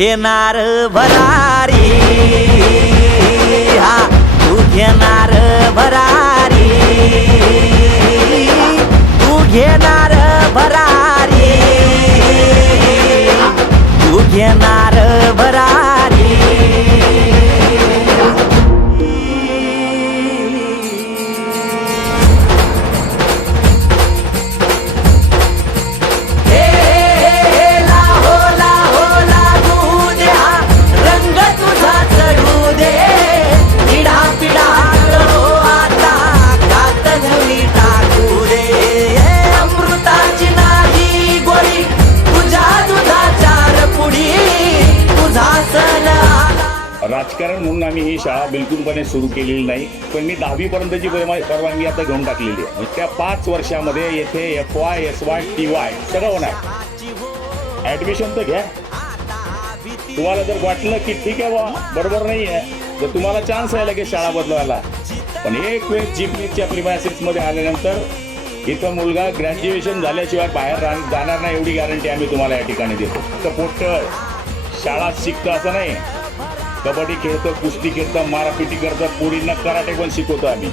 घेणार भरारी, हा तू घेणार भरारी, तू घेणार भरारी, तू घेणार भरारी। राजकारण म्हणून आम्ही ही शाळा बिलकुलपणे सुरू केलेली नाही, पण मी 10वी पर्यंतची परवानगी आता घेऊन टाकलेली आहे। त्या 5 वर्षामध्ये येथे FY SY TY सगळं होणार। ऍडमिशन तर घ्या, तुम्हाला जर वाटलं की ठीक आहे बरोबर नाही आहे तर तुम्हाला चान्स आहे लगेच शाळा बदलवायला, पण एक वेळ जीपीच्या प्रिमायसिस मध्ये आल्यानंतर इथं मुलगा ग्रॅज्युएशन झाल्याशिवाय बाहेर जाणार नाही एवढी गॅरंटी आम्ही तुम्हाला या ठिकाणी देतो। तर पोट्ट शाळा शिकतं असं नाही, कबड्डी खेळतो, कुस्ती खेळतो, मारापिटी करतो, पोरींना कराटे पण शिकवतो आम्ही।